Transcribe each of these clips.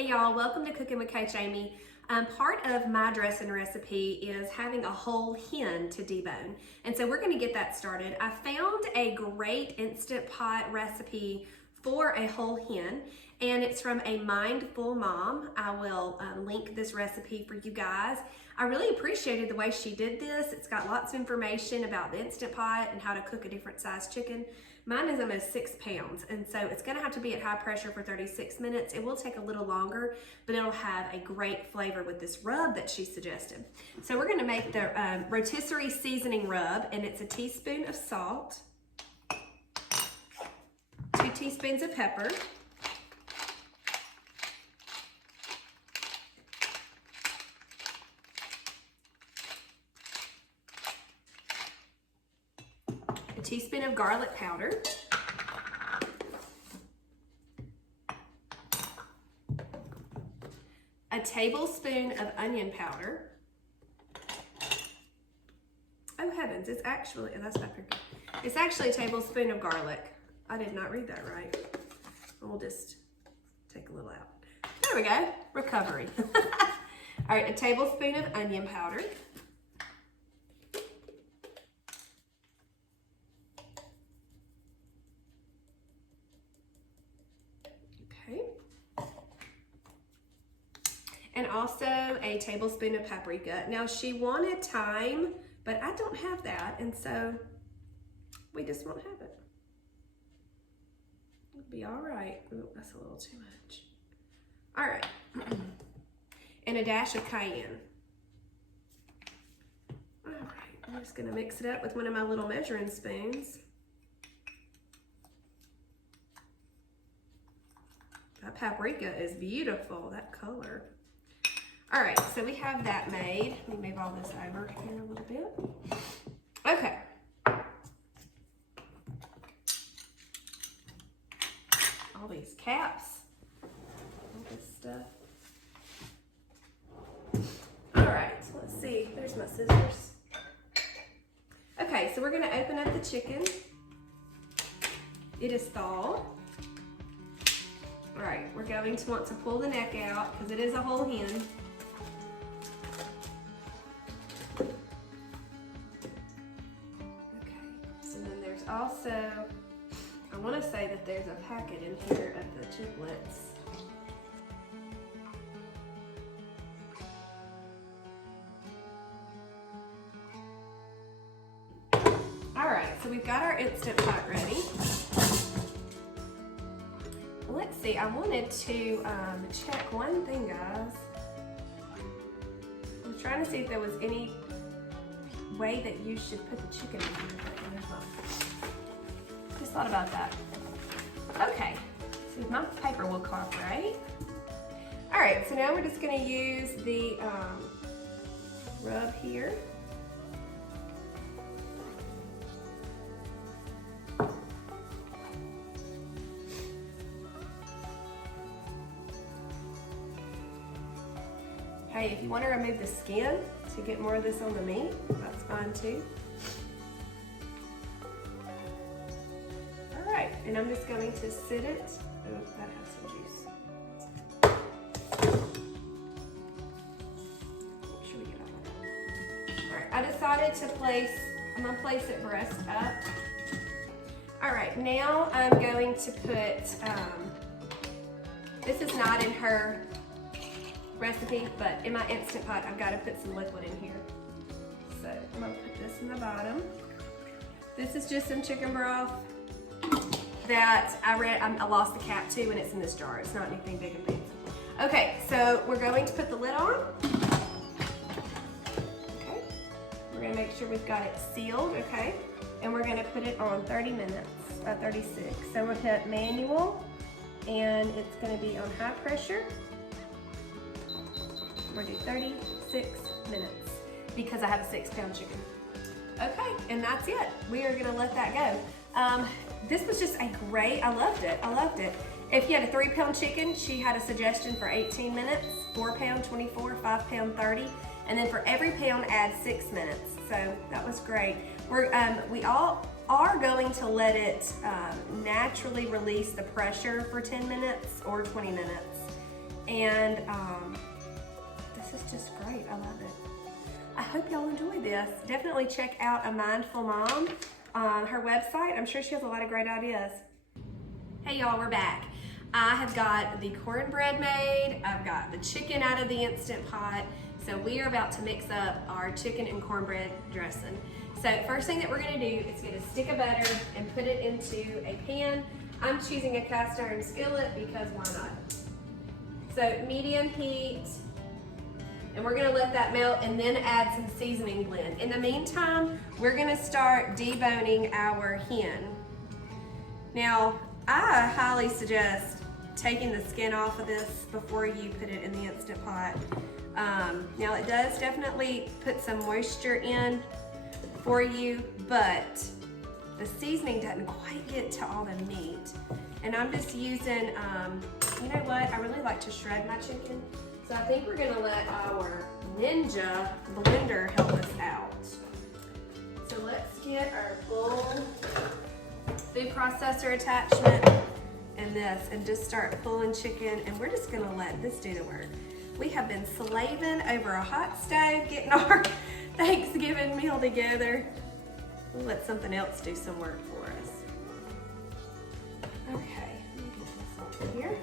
Hey y'all, welcome to Cooking with Coach Amy. Part of my dressing recipe is having a whole hen to debone. And so we're gonna get that started. I found a great Instant Pot recipe for a whole hen, and it's from a Mindful Mom. I will link this recipe for you guys. I really appreciated the way she did this. It's got lots of information about the Instant Pot and how to cook a different size chicken. Mine is almost 6 pounds, and so it's gonna have to be at high pressure for 36 minutes. It will take a little longer, but it'll have a great flavor with this rub that she suggested. So we're gonna make the rotisserie seasoning rub, and it's a teaspoon of salt, 2 teaspoons of pepper, a teaspoon of garlic powder, a tablespoon of onion powder. Oh heavens, it's actually, that's pepper. It's actually a tablespoon of garlic. I did not read that right. We'll just take a little out. There we go, recovery. All right, a tablespoon of onion powder. Okay. And also a tablespoon of paprika. Now she wanted thyme, but I don't have that, and so we just won't have it. It'll be all right. Ooh, that's a little too much. All right. And a dash of cayenne. All right, I'm just gonna mix it up with one of my little measuring spoons. That paprika is beautiful, that color. All right, so we have that made. Let me move all this over here a little bit. Okay. All these caps, all this stuff. All right, so let's see, there's my scissors. Okay, so we're gonna open up the chicken. It is thawed. All right, we're going to want to pull the neck out because it is a whole hen. Okay, so then there's also, I want to say that there's a packet in here of the giblets. All right, so we've got our Instant Pot ready. Let's see, I wanted to check one thing, guys. I was trying to see if there was any way that you should put the chicken in here, but there's not. Just thought about that. Okay, see if my paper will cooperate. All right, so now we're just gonna use the rub here. Hey, if you want to remove the skin to get more of this on the meat, that's fine too. All right, and I'm just going to sit it. Oh, that has some juice. Make sure we get all that. All right, I decided to I'm gonna place it breast up. All right, now I'm going to put, this is not in her recipe, but in my Instant Pot, I've got to put some liquid in here. So I'm gonna put this in the bottom. This is just some chicken broth that I lost the cap to, and it's in this jar. It's not anything big and fancy. Okay, so we're going to put the lid on. Okay, we're gonna make sure we've got it sealed, okay? And we're gonna put it on 30 minutes, 36. So we'll hit manual, and it's gonna be on high pressure. We're gonna do 36 minutes because I have a 6-pound chicken. Okay, and that's it. We are gonna let that go. This was just I loved it, I loved it. If you had a 3-pound chicken, she had a suggestion for 18 minutes, 4-pound, 24, 5-pound, 30, and then for every pound add 6 minutes. So that was great. We all are going to let it naturally release the pressure for 10 minutes or 20 minutes. And this is just great. I love it. I hope y'all enjoy this. Definitely check out A Mindful Mom on her website. I'm sure she has a lot of great ideas. Hey y'all, we're back. I have got the cornbread made. I've got the chicken out of the Instant Pot. So we are about to mix up our chicken and cornbread dressing. So first thing that we're gonna do is get a stick of butter and put it into a pan. I'm choosing a cast iron skillet because why not? So medium heat, and we're gonna let that melt and then add some seasoning blend. In the meantime, we're gonna start deboning our hen. Now, I highly suggest taking the skin off of this before you put it in the Instant Pot. Now it does definitely put some moisture in for you, but the seasoning doesn't quite get to all the meat. And I'm just using, you know what, I really like to shred my chicken. So I think we're gonna let our Ninja blender help us out. So let's get our full food processor attachment and this, and just start pulling chicken, and we're just gonna let this do the work. We have been slaving over a hot stove getting our Thanksgiving meal together. We'll let something else do some work for us. Okay, let me get this over here.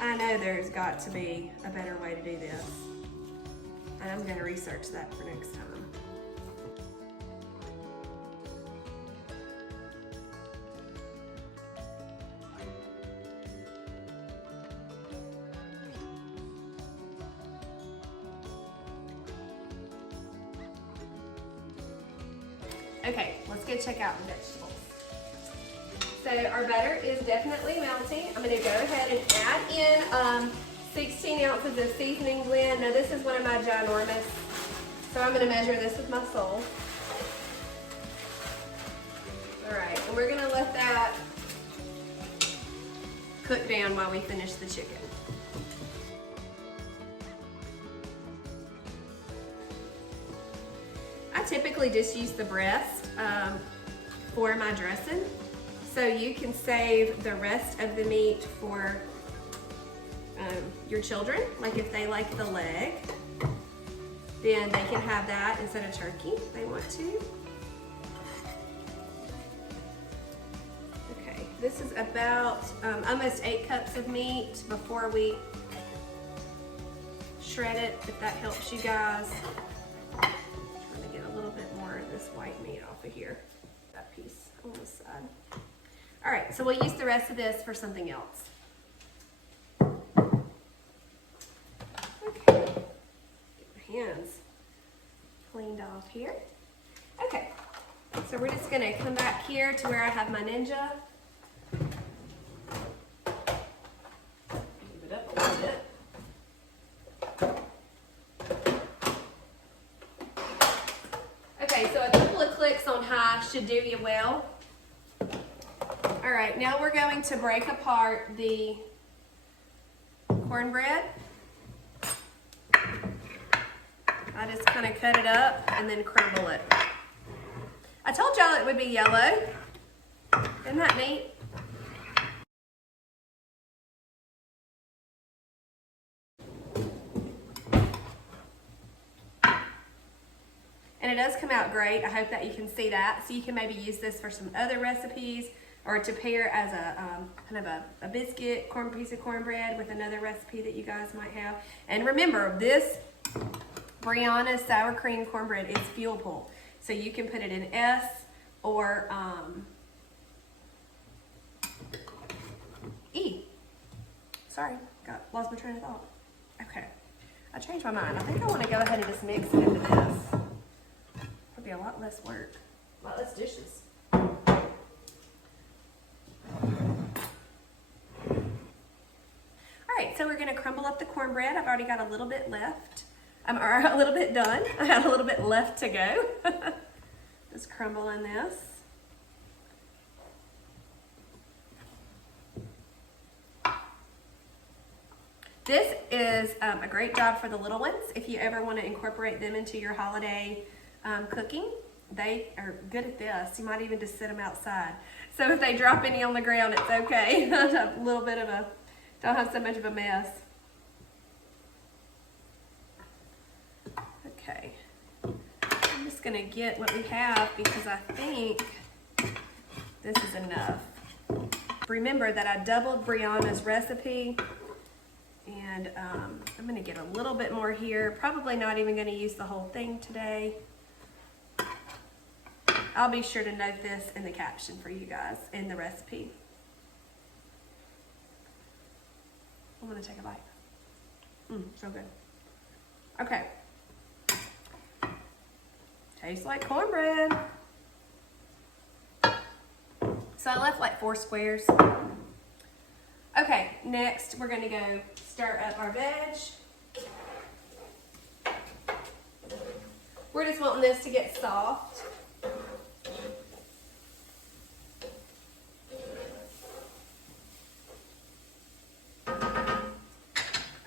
I know there's got to be a better way to do this, and I'm gonna research that for next time. Okay, let's go check out the vegetables. So our butter is definitely melting. I'm gonna go ahead and add in 16 ounces of seasoning blend. Now this is one of my ginormous, so I'm gonna measure this with my soul. All right, and we're gonna let that cook down while we finish the chicken. I typically just use the breast for my dressing, so you can save the rest of the meat for your children. Like if they like the leg, then they can have that instead of turkey if they want to. Okay, this is about almost 8 cups of meat before we shred it, if that helps you guys. This white meat off of here, that piece on this side. All right, so we'll use the rest of this for something else. Okay, get my hands cleaned off here. Okay, so we're just gonna come back here to where I have my Ninja. Move it up a little bit. So a couple of clicks on high should do you well. All right, now we're going to break apart the cornbread. I just kind of cut it up and then crumble it. I told y'all it would be yellow. Isn't that neat? And it does come out great. I hope that you can see that. So you can maybe use this for some other recipes, or to pair as a kind of a biscuit, piece of cornbread with another recipe that you guys might have. And remember, this Brianna's sour cream cornbread is fuel pull. So you can put it in S or E. Sorry, lost my train of thought. Okay, I changed my mind. I think I want to go ahead and just mix it into this. Be a lot less work, a lot less dishes. All right, so we're gonna crumble up the cornbread. I've already got a little bit left, or a little bit done. I had a little bit left to go. Just crumble in this. This is a great job for the little ones if you ever want to incorporate them into your holiday cooking. they are good at this. You might even just sit them outside. So if they drop any on the ground, it's okay. A little bit of a, don't have so much of a mess. Okay. I'm just gonna get what we have because I think this is enough. Remember that I doubled Brianna's recipe, and I'm gonna get a little bit more here. Probably not even gonna use the whole thing today. I'll be sure to note this in the caption for you guys in the recipe. I'm gonna take a bite. So good. Okay. Tastes like cornbread. So I left like 4 squares. Okay, next we're gonna go stir up our veg. We're just wanting this to get soft.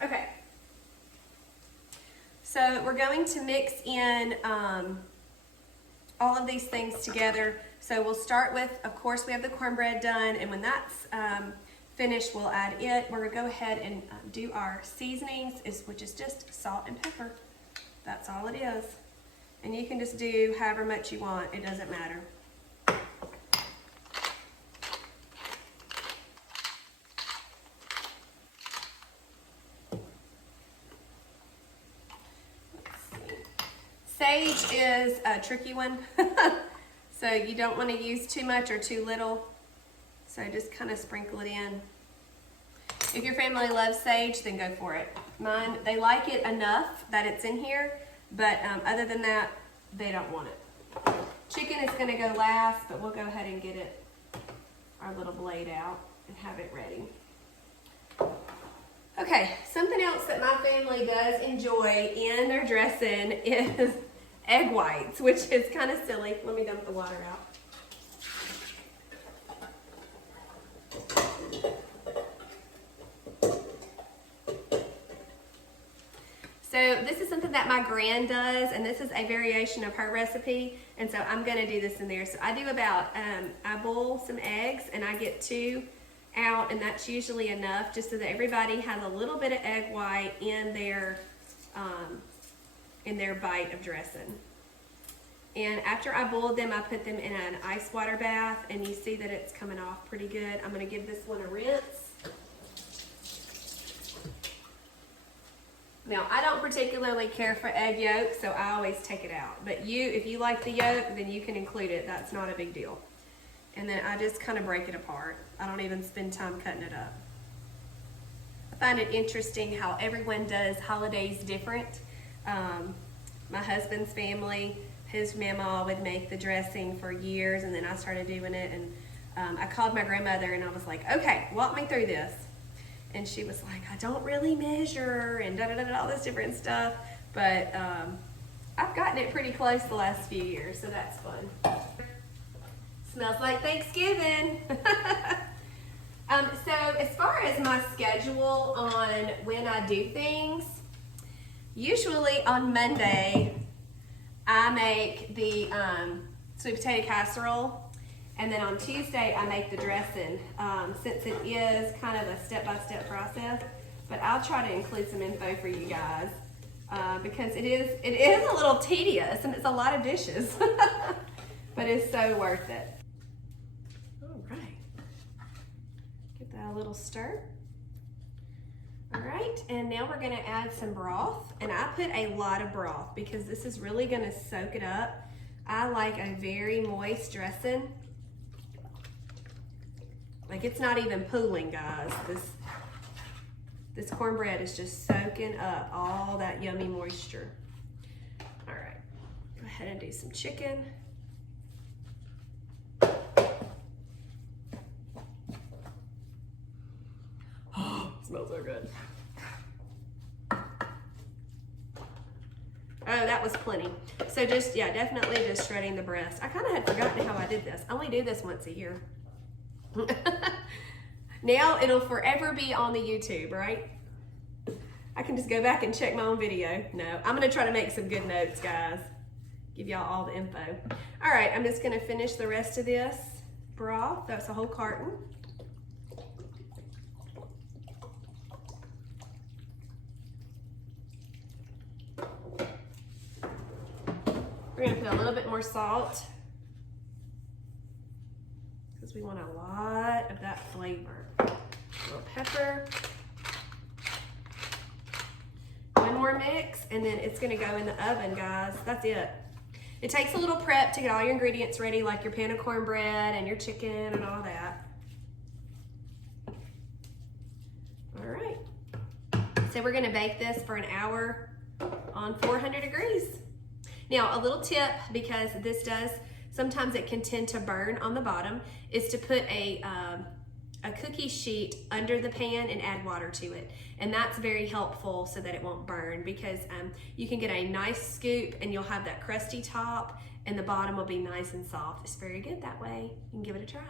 Okay. So we're going to mix in all of these things together. So we'll start with, of course, we have the cornbread done, and when that's finished, we'll add it. We're gonna go ahead and do our seasonings, which is just salt and pepper. That's all it is. And you can just do however much you want, it doesn't matter. Sage is a tricky one. So you don't want to use too much or too little. So just kind of sprinkle it in. If your family loves sage, then go for it. Mine, they like it enough that it's in here, but other than that, they don't want it. Chicken is going to go last, but we'll go ahead and get it, our little blade out and have it ready. Okay, something else that my family does enjoy in their dressing is egg whites, which is kind of silly. Let me dump the water out. So this is something that my gran does, and this is a variation of her recipe, and so I'm gonna do this in there. So I do about, I boil some eggs and I get 2 out, and that's usually enough just so that everybody has a little bit of egg white in their bite of dressing. And after I boiled them, I put them in an ice water bath, and you see that it's coming off pretty good. I'm gonna give this one a rinse. Now, I don't particularly care for egg yolk, so I always take it out. But if you like the yolk, then you can include it. That's not a big deal. And then I just kind of break it apart. I don't even spend time cutting it up. I find it interesting how everyone does holidays different. My husband's family, his mama would make the dressing for years, and then I started doing it. And I called my grandmother and I was like, okay, walk me through this. And she was like, I don't really measure and all this different stuff. But I've gotten it pretty close the last few years, so that's fun. Smells like Thanksgiving. So as far as my schedule on when I do things, usually on Monday, I make the sweet potato casserole. And then on Tuesday, I make the dressing, since it is kind of a step-by-step process. But I'll try to include some info for you guys, because it is a little tedious, and it's a lot of dishes. But it's so worth it. All right. Give that a little stir. All right, and now we're gonna add some broth. And I put a lot of broth because this is really gonna soak it up. I like a very moist dressing. Like, it's not even pooling, guys. This cornbread is just soaking up all that yummy moisture. All right, go ahead and do some chicken. Oh, smells so good. Oh, that was plenty. So just, yeah, definitely just shredding the breast. I kind of had forgotten how I did this. I only do this once a year. Now it'll forever be on the YouTube, right? I can just go back and check my own video. No, I'm gonna try to make some good notes, guys. give y'all all the info. All right, I'm just gonna finish the rest of this broth. That's a whole carton. We're gonna put a little bit more salt because we want a lot of that flavor. A little pepper. One more mix, and then it's gonna go in the oven, guys. That's it. It takes a little prep to get all your ingredients ready, like your pan of cornbread and your chicken and all that. All right. So we're gonna bake this for an hour on 400 degrees. Now, a little tip, because this does, sometimes it can tend to burn on the bottom, is to put a cookie sheet under the pan and add water to it. And that's very helpful so that it won't burn, because you can get a nice scoop and you'll have that crusty top and the bottom will be nice and soft. It's very good that way. You can give it a try.